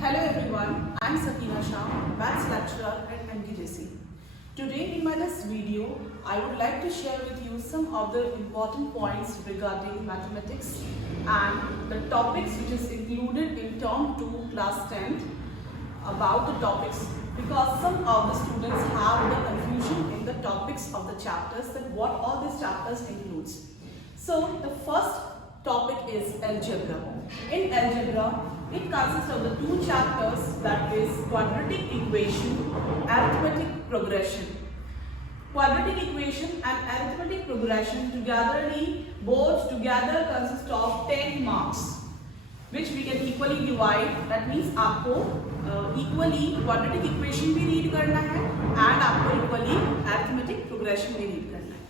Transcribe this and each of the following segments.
Hello everyone, I am Sakina Shah, Maths lecturer at MTJC. Today in this video, I would like to share with you some of the important points regarding mathematics and the topics which is included in term 2 class 10 about the topics, because some of the students have the confusion in the topics of the chapters that what all these chapters includes. So the first topic is algebra. In algebra, it consists of the two chapters, that is quadratic equation, arithmetic progression. Quadratic equation and arithmetic progression both together consist of 10 marks, which we can equally divide. That means आपको equally quadratic equation भी read करना है and आपको equally arithmetic progression भी read करना है.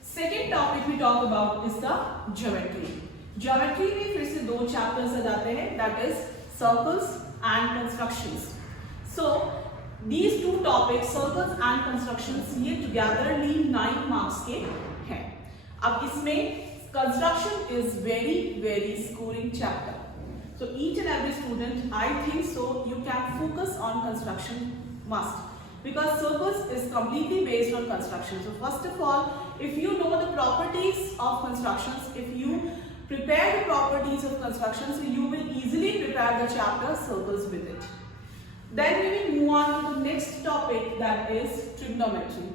Second topic we talk about is the geometry. Geometry में फिर से दो chapters आ जाते हैं, that is circles and constructions. So these two topics, circles and constructions, ये togetherly 9 marks के हैं. अब इसमें construction is very scoring chapter. So each and every student, I think so, you can focus on construction must, because circles is completely based on construction. So first of all, if you know the properties of constructions, if you prepare the properties of construction, so you will easily prepare the chapter circles with it. Then we will move on to the next topic, that is trigonometry.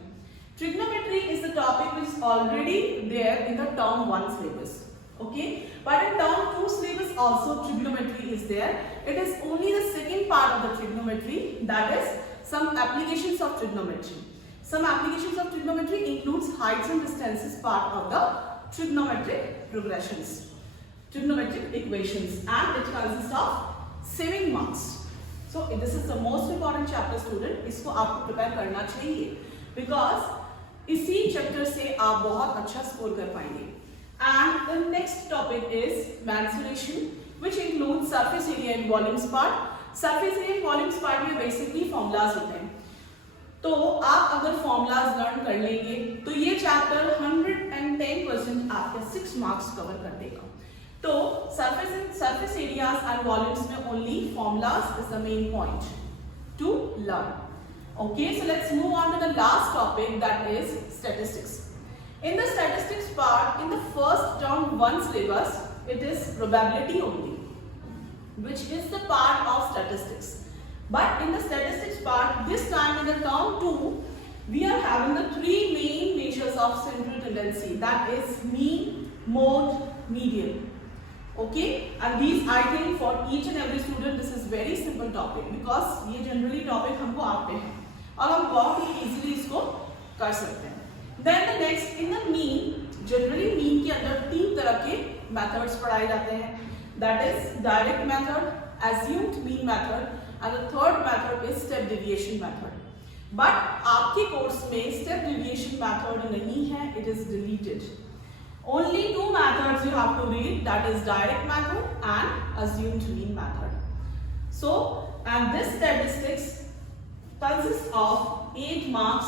Trigonometry is the topic which is already there in the term 1 syllabus. Okay, but in term 2 syllabus also trigonometry is there. It is only the second part of the trigonometry, that is some applications of trigonometry. Some applications of trigonometry includes heights and distances part of the trigonometric progressions, trigonometric equations, and it consists of 7 marks. So this is the most important chapter student, इसको आपको prepare करना चाहिए, because इसी chapter से आप बहुत अच्छा score कर पाएंगे. And the next topic is mensuration, which includes surface area and volumes part. Surface area and volumes part में basically formulas होते हैं. तो आप अगर formulas learn कर लेंगे तो ये chapter 110% आपके 6 marks cover कर देगा. तो surface areas and volumes में only formulas is the main point to learn. Okay, so let's move on to the last topic, that is statistics. In the statistics part, in the first term 1 syllabus, it is probability only, which is the part of statistics. But in the statistics part, this time in the term 2, we are having the 3 main measures of central tendency, that is mean, mode, median. Okay, and these I think for each and every student this is very simple topic, because ये generally topic हमको आते हैं और हम बहुत ही easily इसको कर सकते हैं. Then the next, in the mean, generally mean के अंदर 3 तरह के methods पढ़ाए जाते हैं, that is direct method, assumed mean method, and the third method is step deviation method. But आपके course में step deviation method नहीं है, it is deleted. Only 2 methods you have to read, that is direct method and assumed mean method. So, and this statistics consists of 8 marks.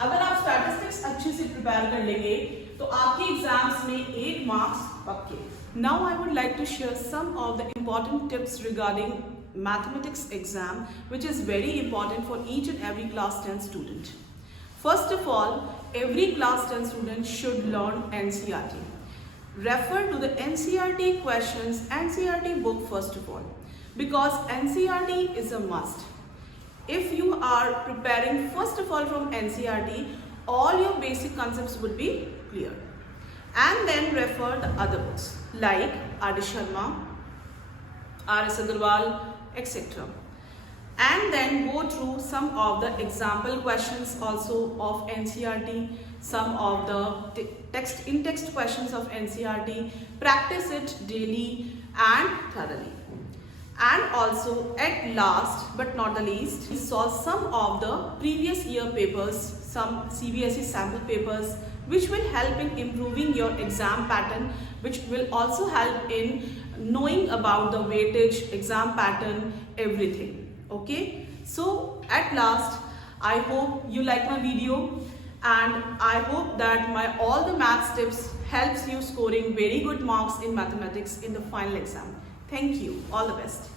अगर आप statistics अच्छे से prepare कर लेंगे तो आपके exams में 8 marks पक्के. Now I would like to share some of the important tips regarding mathematics exam, which is very important for each and every class 10 student. First of all, every class 10 student should learn NCERT. Refer to the NCERT questions, NCERT book first of all, because NCERT is a must. If you are preparing first of all from NCERT, all your basic concepts would be clear. And then refer the other books like R.D. Sharma, R.S. Agarwal, etc. And then go through some of the example questions also of NCERT, some of the text questions of NCERT, practice it daily and thoroughly. And also at last but not the least, we saw some of the previous year papers, some CBSE sample papers, which will help in improving your exam pattern, which will also help in knowing about the weightage, exam pattern, everything. Okay, so at last I hope you like my video, and I hope that my all the maths tips helps you scoring very good marks in mathematics in the final exam. Thank you. All the best.